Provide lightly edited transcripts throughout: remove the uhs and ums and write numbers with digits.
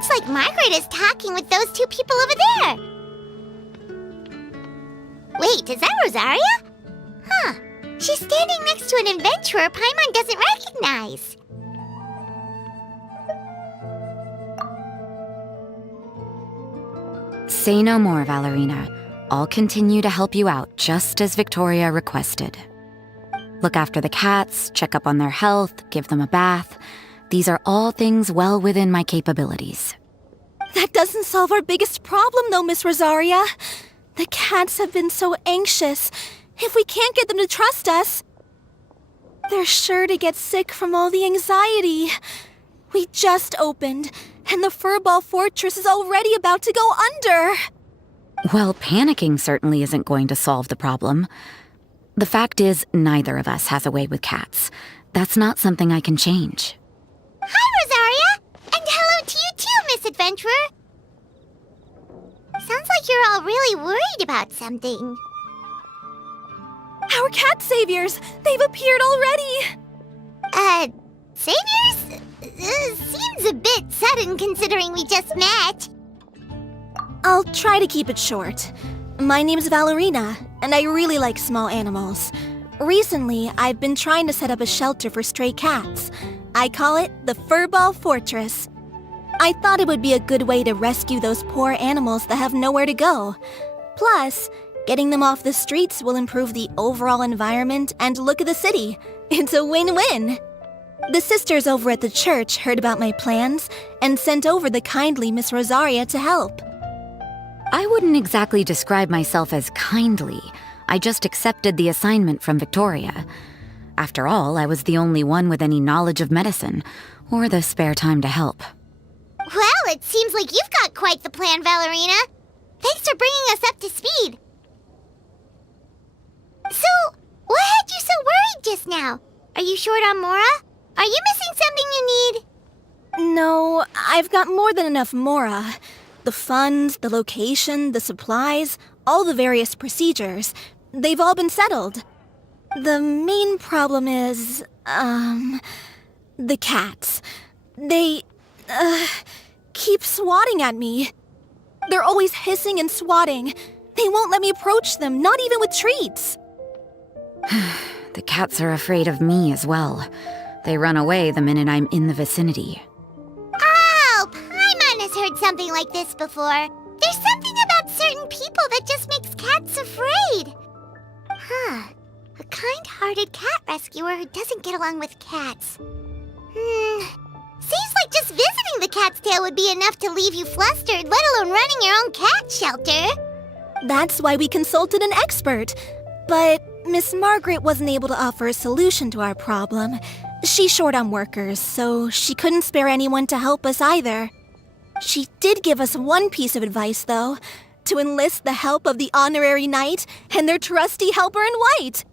Looks like Margaret is talking with those two people over there. Wait, is that Rosaria? Huh. She's standing next to an adventurer Paimon doesn't recognize. Say no more, Valerina. I'll continue to help you out, just as Victoria requested. Look after the cats, check up on their health, give them a bath. These are all things well within my capabilities. That doesn't solve our biggest problem, though, Miss Rosaria. The cats have been so anxious. If we can't get them to trust us, they're sure to get sick from all the anxiety. We just opened, and the Furball Fortress is already about to go under. Well, panicking certainly isn't going to solve the problem. The fact is, neither of us has a way with cats. That's not something I can change. Hi, Rosaria! And hello to you too, Miss Adventurer! Sounds like you're all really worried about something. Our cat saviors! They've appeared already! Saviors? Seems a bit sudden considering we just met. I'll try to keep it short. My name's Valerina, and I really like small animals. Recently, I've been trying to set up a shelter for stray cats. I call it the Furball Fortress. I thought it would be a good way to rescue those poor animals that have nowhere to go. Plus, getting them off the streets will improve the overall environment and look of the city. It's a win-win. The sisters over at the church heard about my plans and sent over the kindly Miss Rosaria to help. I wouldn't exactly describe myself as kindly. I just accepted the assignment from Victoria. After all, I was the only one with any knowledge of medicine, or the spare time to help. Well, it seems like you've got quite the plan, Valerina. Thanks for bringing us up to speed. So, what had you so worried just now? Are you short on Mora? Are you missing something you need? No, I've got more than enough Mora. The funds, the location, the supplies, all the various procedures, they've all been settled. The main problem is, the cats. They, keep swatting at me. They're always hissing and swatting. They won't let me approach them, not even with treats. The cats are afraid of me as well. They run away the minute I'm in the vicinity. Oh, Paimon has heard something like this before. There's something about certain people that just makes cats afraid. Huh. A kind-hearted cat rescuer who doesn't get along with cats. Seems like just visiting the cat's tail would be enough to leave you flustered, let alone running your own cat shelter. That's why we consulted an expert. But Miss Margaret wasn't able to offer a solution to our problem. She's short on workers, so she couldn't spare anyone to help us either. She did give us one piece of advice, though, to enlist the help of the Honorary Knight and their trusty helper in white.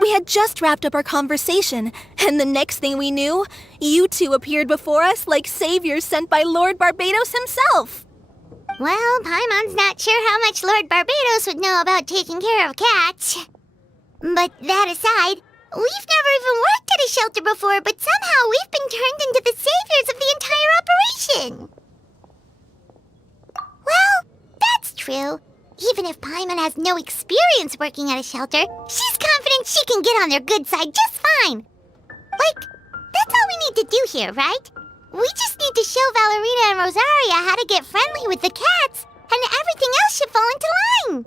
We had just wrapped up our conversation, and the next thing we knew, you two appeared before us like saviors sent by Lord Barbados himself. Well, Paimon's not sure how much Lord Barbados would know about taking care of cats. But that aside, we've never even worked at a shelter before, but somehow we've been turned into the saviors of the entire operation. Well, that's true. Even if Paimon has no experience working at a shelter, she's confident she can get on their good side just fine. Like, that's all we need to do here, right? We just need to show Valerina and Rosaria how to get friendly with the cats, and everything else should fall into line.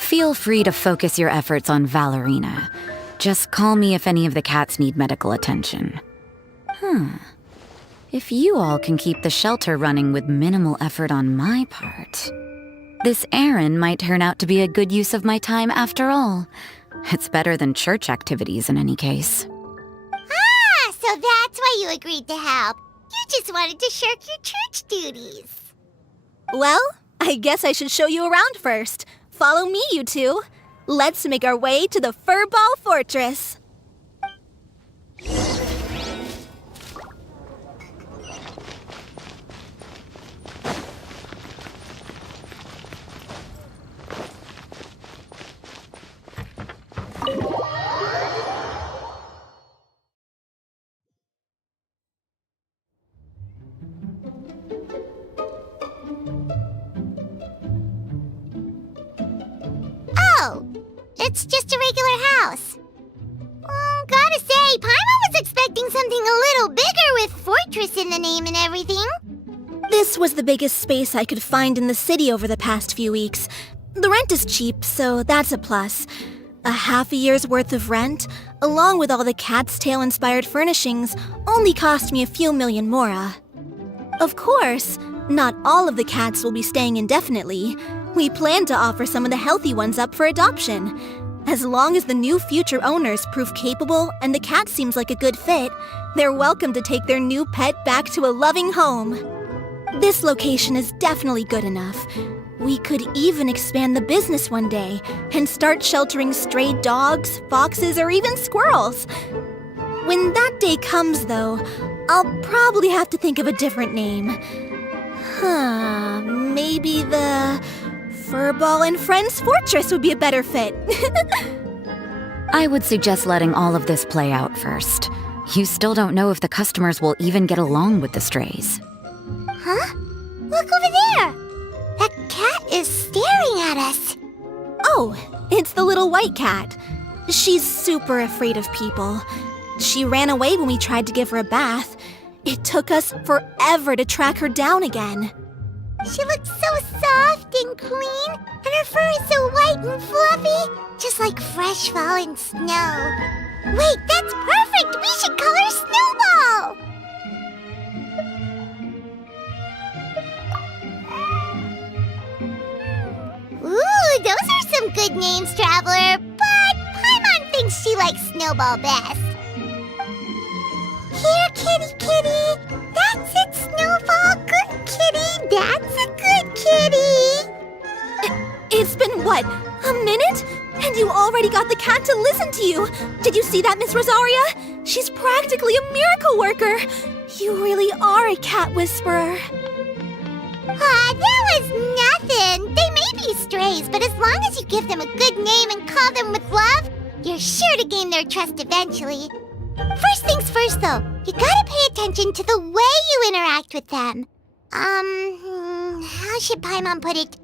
Feel free to focus your efforts on Valerina. Just call me if any of the cats need medical attention. If you all can keep the shelter running with minimal effort on my part, this errand might turn out to be a good use of my time after all. It's better than church activities in any case. Ah, so that's why you agreed to help. You just wanted to shirk your church duties. Well, I guess I should show you around first. Follow me, you two. Let's make our way to the Furball Fortress. It's just a regular house. Gotta say, Paimon was expecting something a little bigger with Fortress in the name and everything. This was the biggest space I could find in the city over the past few weeks. The rent is cheap, so that's a plus. A half a year's worth of rent, along with all the Cat's Tail-inspired furnishings, only cost me a few million mora. Of course, not all of the cats will be staying indefinitely. We plan to offer some of the healthy ones up for adoption. As long as the new future owners prove capable and the cat seems like a good fit, they're welcome to take their new pet back to a loving home. This location is definitely good enough. We could even expand the business one day and start sheltering stray dogs, foxes, or even squirrels. When that day comes, though, I'll probably have to think of a different name. Maybe the Furball and Friends Fortress would be a better fit. I would suggest letting all of this play out first. You still don't know if the customers will even get along with the strays. Huh? Look over there! That cat is staring at us. Oh, it's the little white cat. She's super afraid of people. She ran away when we tried to give her a bath. It took us forever to track her down again. She looks so soft and clean, and her fur is so white and fluffy, just like fresh fallen snow. Wait, that's perfect! We should call her Snowball! Ooh, those are some good names, Traveler, but Paimon thinks she likes Snowball best. Here, kitty, kitty. That's it, Snowball. Good kitty. That's a good kitty. It's been, what, a minute? And you already got the cat to listen to you. Did you see that, Miss Rosaria? She's practically a miracle worker. You really are a cat whisperer. That was nothing. They may be strays, but as long as you give them a good name and call them with love, you're sure to gain their trust eventually. First things first, though, you gotta pay attention to the way you interact with them. How should Paimon put it?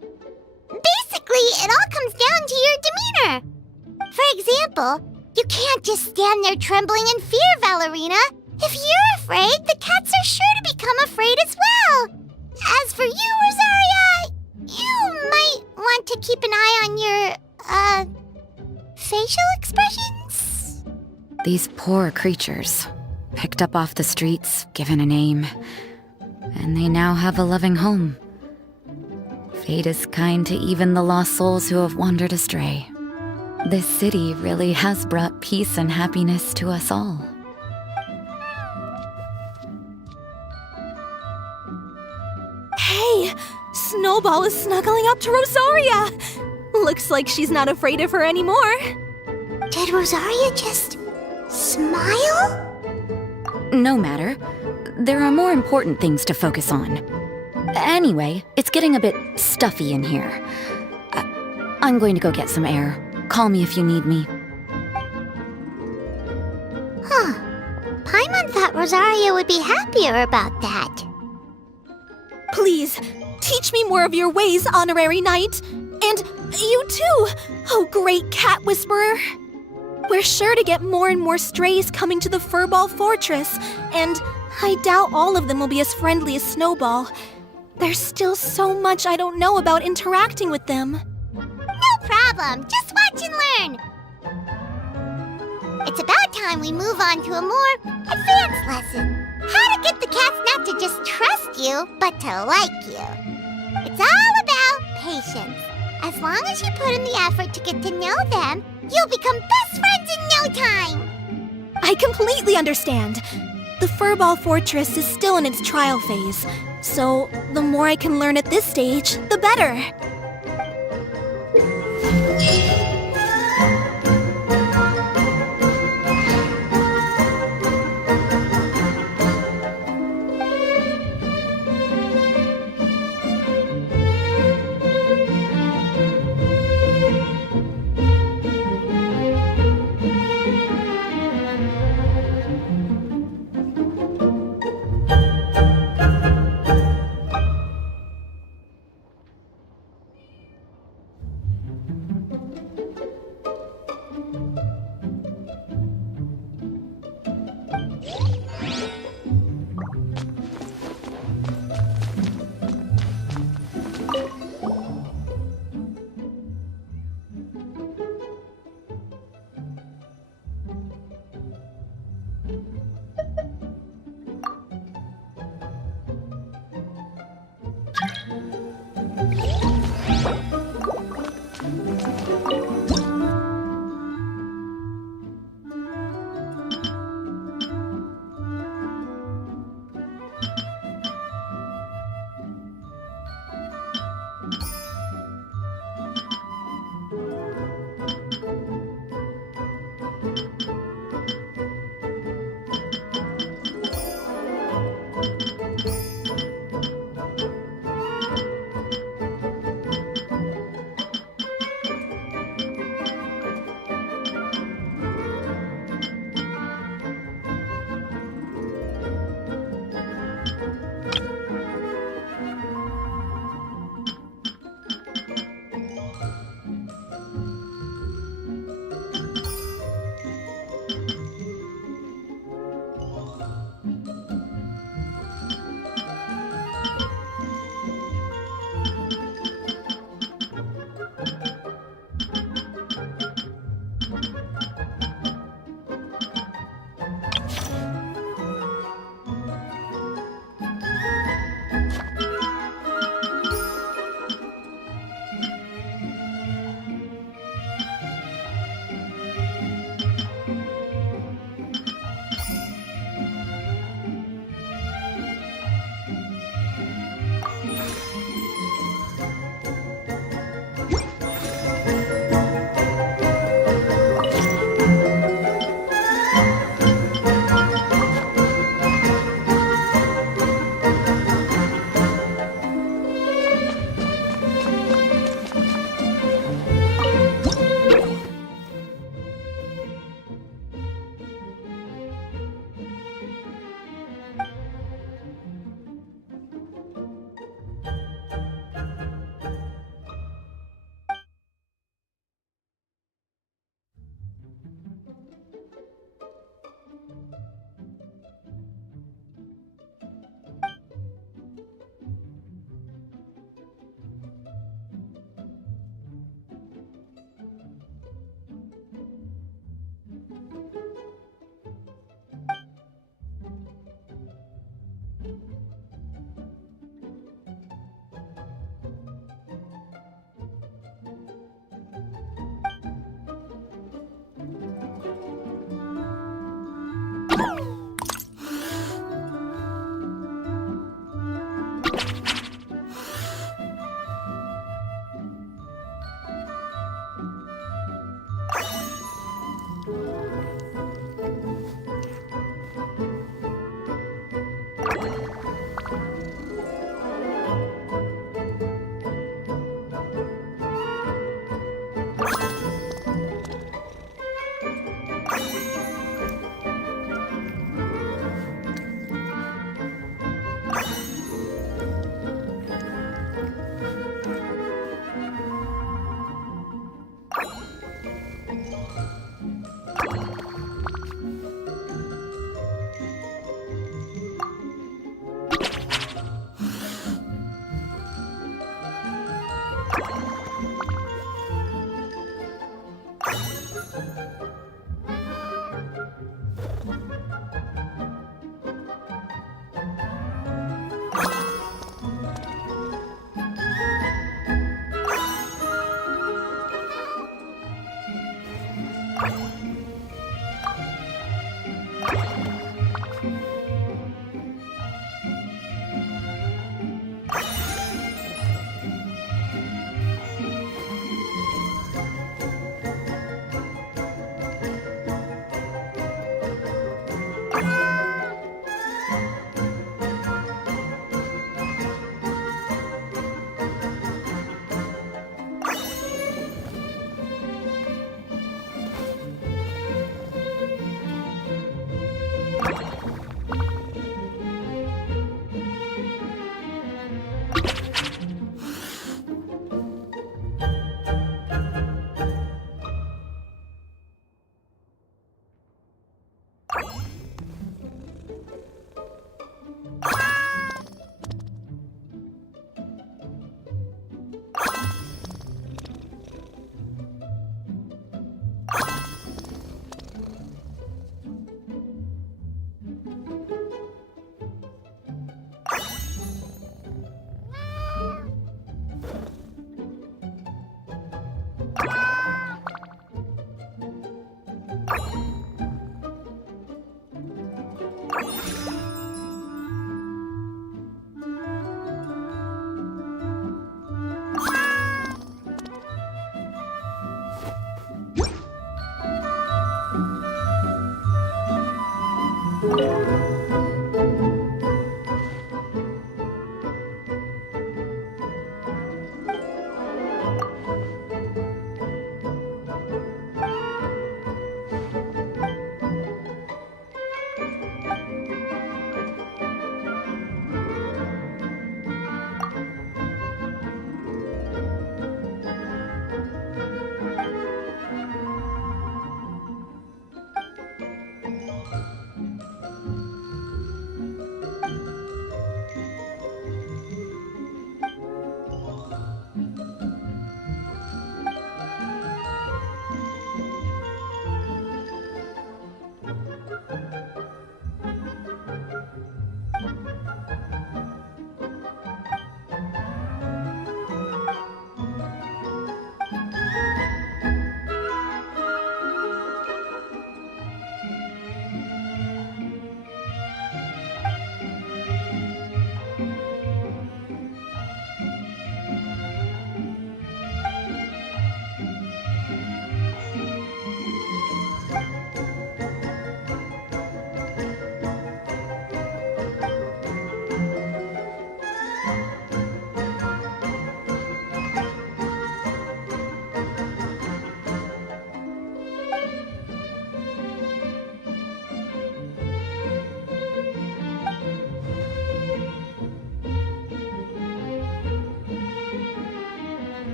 Basically, it all comes down to your demeanor. For example, you can't just stand there trembling in fear, Valerina. If you're afraid, the cats are sure to become afraid as well. As for you, Rosaria, you might want to keep an eye on your, facial expressions. These poor creatures, picked up off the streets, given a name, and they now have a loving home. Fate is kind to even the lost souls who have wandered astray. This city really has brought peace and happiness to us all. Hey, Snowball is snuggling up to Rosaria. Looks like she's not afraid of her anymore. Did Rosaria just smile? No matter. There are more important things to focus on. Anyway, it's getting a bit stuffy in here. I'm going to go get some air. Call me if you need me. Huh. Paimon thought Rosaria would be happier about that. Please, teach me more of your ways, Honorary Knight. And you too, oh great cat whisperer. We're sure to get more and more strays coming to the Furball Fortress, and I doubt all of them will be as friendly as Snowball. There's still so much I don't know about interacting with them. No problem. Just watch and learn. It's about time we move on to a more advanced lesson. How to get the cats not to just trust you, but to like you. It's all about patience. As long as you put in the effort to get to know them, you'll become best friends in no time. I completely understand. The Furball Fortress is still in its trial phase, so the more I can learn at this stage, the better.